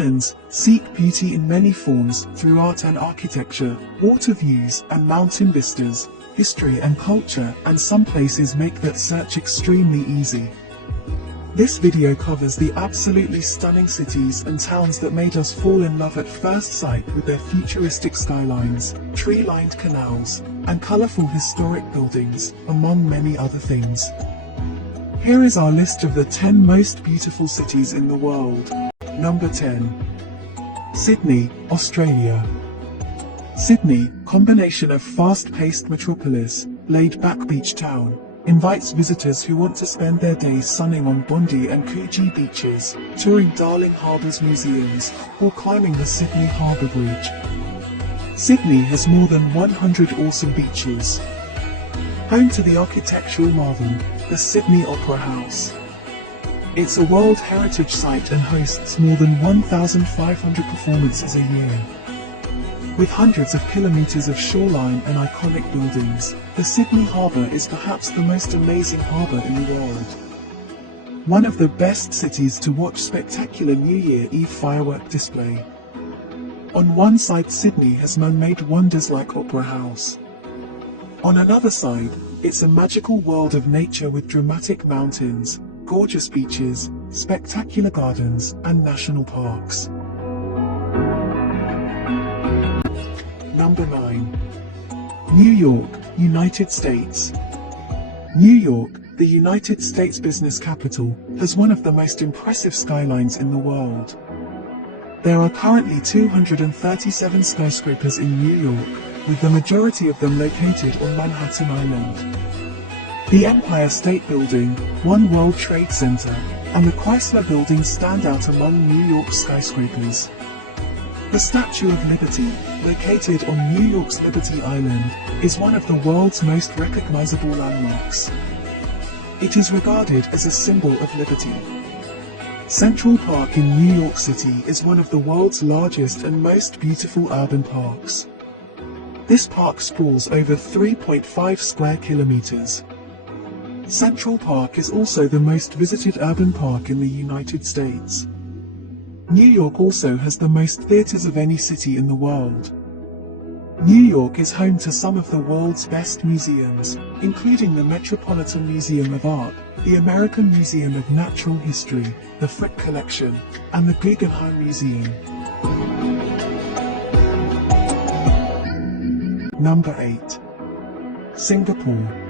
Humans seek beauty in many forms through art and architecture, water views and mountain vistas, history and culture, and some places make that search extremely easy. This video covers the absolutely stunning cities and towns that made us fall in love at first sight with their futuristic skylines, tree-lined canals, and colorful historic buildings, among many other things. Here is our list of the 10 most beautiful cities in the world. Number 10. Sydney, Australia. Sydney, combination of fast-paced metropolis, laid-back beach town, invites visitors who want to spend their days sunning on Bondi and Coogee beaches, touring Darling Harbour's museums, or climbing the Sydney Harbour Bridge. Sydney has more than 100 awesome beaches. Home to the architectural marvel, the Sydney Opera House. It's a World Heritage Site and hosts more than 1,500 performances a year. With hundreds of kilometers of shoreline and iconic buildings, the Sydney Harbour is perhaps the most amazing harbour in the world. One of the best cities to watch spectacular New Year Eve firework display. On one side, Sydney has man-made wonders like Opera House. On another side, it's a magical world of nature with dramatic mountains, gorgeous beaches, spectacular gardens, and national parks. Number 9. New York, United States. New York, the United States business capital, has one of the most impressive skylines in the world. There are currently 237 skyscrapers in New York, with the majority of them located on Manhattan Island. The Empire State Building, One World Trade Center, and the Chrysler Building stand out among New York skyscrapers. The Statue of Liberty, located on New York's Liberty Island, is one of the world's most recognizable landmarks. It is regarded as a symbol of liberty. Central Park in New York City is one of the world's largest and most beautiful urban parks. This park sprawls over 3.5 square kilometers. Central Park is also the most visited urban park in the United States. New York also has the most theaters of any city in the world. New York is home to some of the world's best museums, including the Metropolitan Museum of Art, the American Museum of Natural History, the Frick Collection, and the Guggenheim Museum. Number 8. Singapore.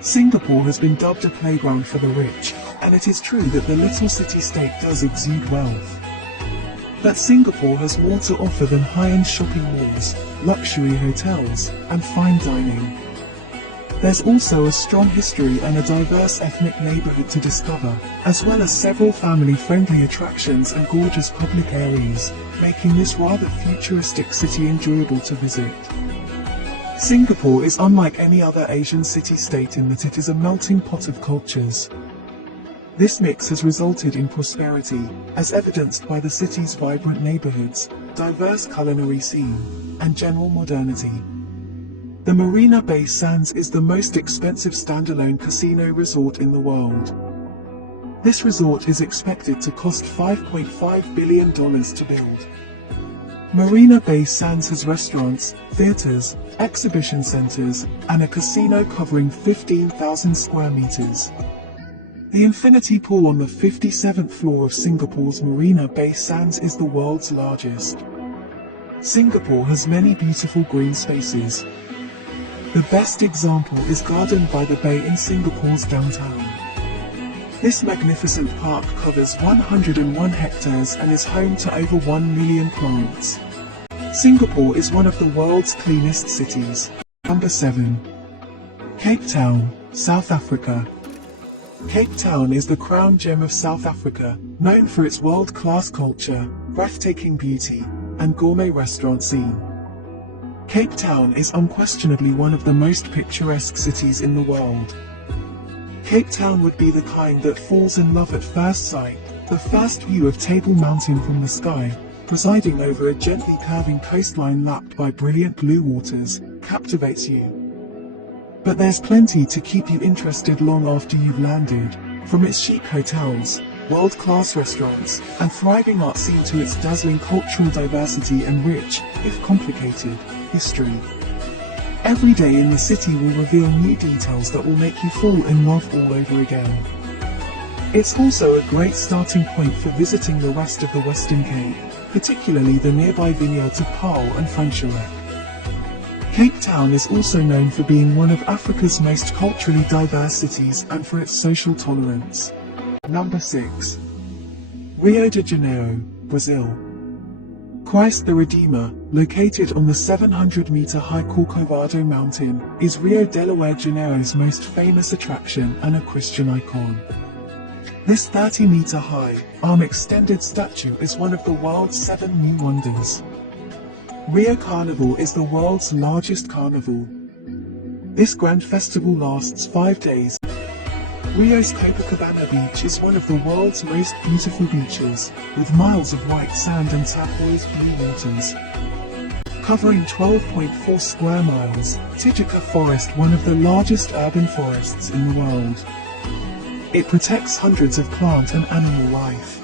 Singapore has been dubbed a playground for the rich, and it is true that the little city-state does exude wealth. But Singapore has more to offer than high-end shopping malls, luxury hotels, and fine dining. There's also a strong history and a diverse ethnic neighborhood to discover, as well as several family-friendly attractions and gorgeous public areas, making this rather futuristic city enjoyable to visit. Singapore is unlike any other Asian city-state in that it is a melting pot of cultures. This mix has resulted in prosperity, as evidenced by the city's vibrant neighborhoods, diverse culinary scene, and general modernity. The Marina Bay Sands is the most expensive standalone casino resort in the world. This resort is expected to cost $5.5 billion to build. Marina Bay Sands has restaurants, theaters, exhibition centers, and a casino covering 15,000 square meters. The infinity pool on the 57th floor of Singapore's Marina Bay Sands is the world's largest. Singapore has many beautiful green spaces. The best example is Garden by the Bay in Singapore's downtown. This magnificent park covers 101 hectares and is home to over 1 million plants. Singapore is one of the world's cleanest cities. Number 7. Cape Town, South Africa. Cape Town is the crown gem of South Africa, known for its world-class culture, breathtaking beauty, and gourmet restaurant scene. Cape Town is unquestionably one of the most picturesque cities in the world. Cape Town would be the kind that falls in love at first sight. The first view of Table Mountain from the sky, presiding over a gently curving coastline lapped by brilliant blue waters, captivates you. But there's plenty to keep you interested long after you've landed, from its chic hotels, world-class restaurants, and thriving art scene to its dazzling cultural diversity and rich, if complicated, history. Every day in the city will reveal new details that will make you fall in love all over again. It's also a great starting point for visiting the rest of the Western Cape, particularly the nearby vineyards of Paarl and Franschhoek. Cape Town is also known for being one of Africa's most culturally diverse cities and for its social tolerance. Number 6. Rio de Janeiro, Brazil. Christ the Redeemer, located on the 700-meter-high Corcovado mountain, is Rio de Janeiro's most famous attraction and a Christian icon. This 30-meter-high, arm-extended statue is one of the world's 7 new wonders. Rio Carnival is the world's largest carnival. This grand festival lasts 5 days. Rio's Copacabana beach is one of the world's most beautiful beaches, with miles of white sand and turquoise blue waters. Covering 12.4 square miles, Tijuca Forest, one of the largest urban forests in the world. It protects hundreds of plant and animal life.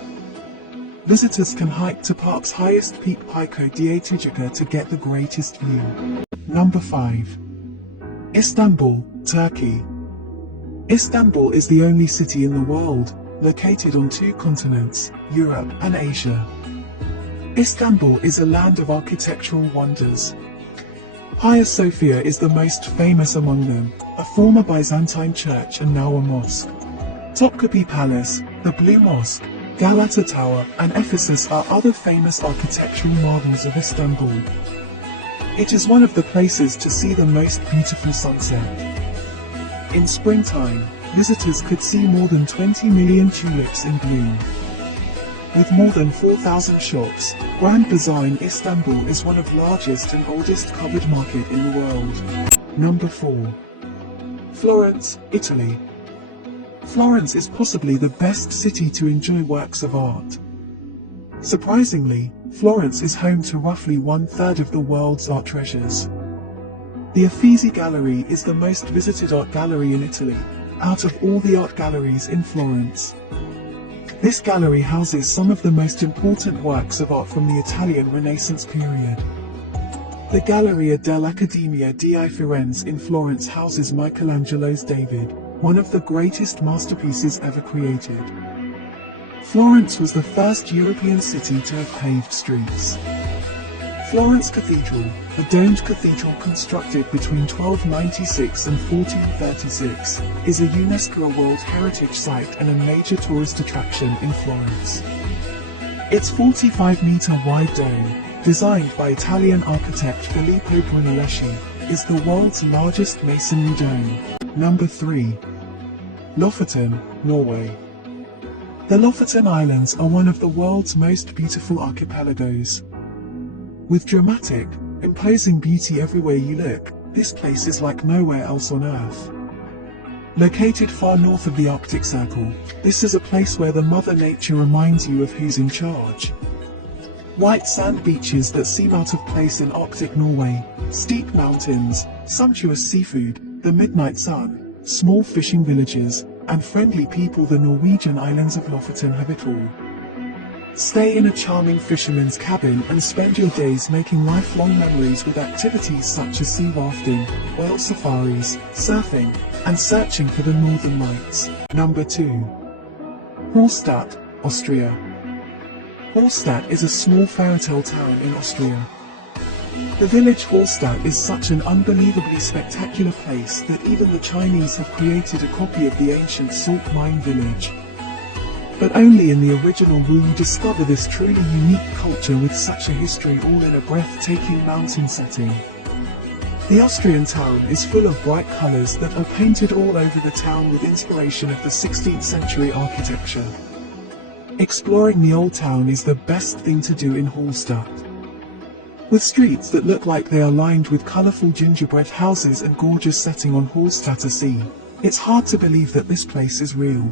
Visitors can hike to park's highest peak, Pico de Tijuca, to get the greatest view. Number 5. Istanbul, Turkey. Istanbul is the only city in the world, located on 2 continents, Europe and Asia. Istanbul is a land of architectural wonders. Hagia Sophia is the most famous among them, a former Byzantine church and now a mosque. Topkapi Palace, the Blue Mosque, Galata Tower, and Ephesus are other famous architectural marvels of Istanbul. It is one of the places to see the most beautiful sunset. In springtime, visitors could see more than 20 million tulips in bloom. With more than 4,000 shops, Grand Bazaar in Istanbul is one of the largest and oldest covered market in the world. Number 4. Florence, Italy. Florence is possibly the best city to enjoy works of art. Surprisingly, Florence is home to roughly 1/3 of the world's art treasures. The Uffizi Gallery is the most visited art gallery in Italy, out of all the art galleries in Florence. This gallery houses some of the most important works of art from the Italian Renaissance period. The Galleria dell'Accademia di Firenze in Florence houses Michelangelo's David, one of the greatest masterpieces ever created. Florence was the first European city to have paved streets. Florence Cathedral, a domed cathedral constructed between 1296 and 1436, is a UNESCO World Heritage Site and a major tourist attraction in Florence. Its 45-meter wide dome, designed by Italian architect Filippo Brunelleschi, is the world's largest masonry dome. Number 3. Lofoten, Norway. The Lofoten Islands are one of the world's most beautiful archipelagos. With dramatic, imposing beauty everywhere you look, this place is like nowhere else on Earth. Located far north of the Arctic Circle, this is a place where the Mother Nature reminds you of who's in charge. White sand beaches that seem out of place in Arctic Norway, steep mountains, sumptuous seafood, the midnight sun, small fishing villages, and friendly people. The Norwegian islands of Lofoten have it all. Stay in a charming fisherman's cabin and spend your days making lifelong memories with activities such as sea rafting, whale safaris, surfing, and searching for the northern lights. Number 2. Hallstatt, Austria. Hallstatt is a small fairytale town in Austria. The village Hallstatt is such an unbelievably spectacular place that even the Chinese have created a copy of the ancient salt mine village. But only in the original will you discover this truly unique culture with such a history, all in a breathtaking mountain setting. The Austrian town is full of bright colors that are painted all over the town with inspiration of the 16th century architecture. Exploring the old town is the best thing to do in Hallstatt. With streets that look like they are lined with colorful gingerbread houses and gorgeous setting on Hallstatter Sea, it's hard to believe that this place is real.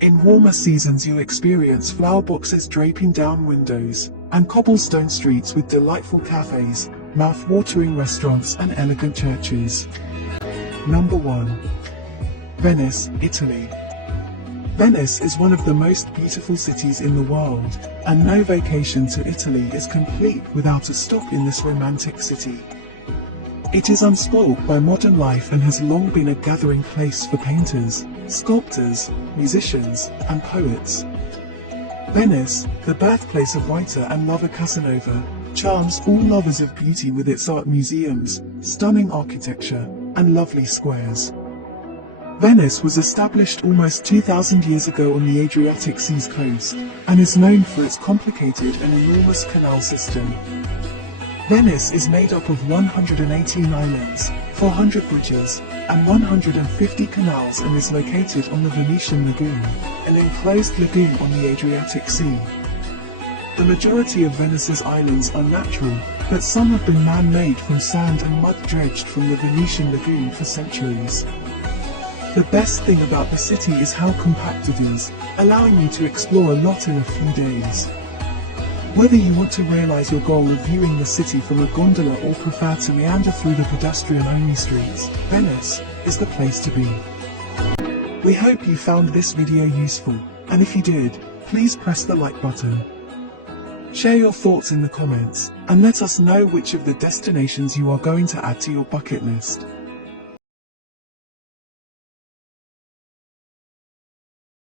In warmer seasons you experience flower boxes draping down windows, and cobblestone streets with delightful cafes, mouth-watering restaurants and elegant churches. Number 1. Venice, Italy. Venice is one of the most beautiful cities in the world, and no vacation to Italy is complete without a stop in this romantic city. It is unspoiled by modern life and has long been a gathering place for painters, sculptors, musicians, and poets. Venice, the birthplace of writer and lover Casanova, charms all lovers of beauty with its art museums, stunning architecture, and lovely squares. Venice was established almost 2,000 years ago on the Adriatic Sea's coast, and is known for its complicated and enormous canal system. Venice is made up of 118 islands, 400 bridges, and 150 canals and is located on the Venetian Lagoon, an enclosed lagoon on the Adriatic Sea. The majority of Venice's islands are natural, but some have been man-made from sand and mud dredged from the Venetian Lagoon for centuries. The best thing about the city is how compact it is, allowing you to explore a lot in a few days. Whether you want to realize your goal of viewing the city from a gondola or prefer to meander through the pedestrian-only streets, Venice is the place to be. We hope you found this video useful, and if you did, please press the like button. Share your thoughts in the comments, and let us know which of the destinations you are going to add to your bucket list.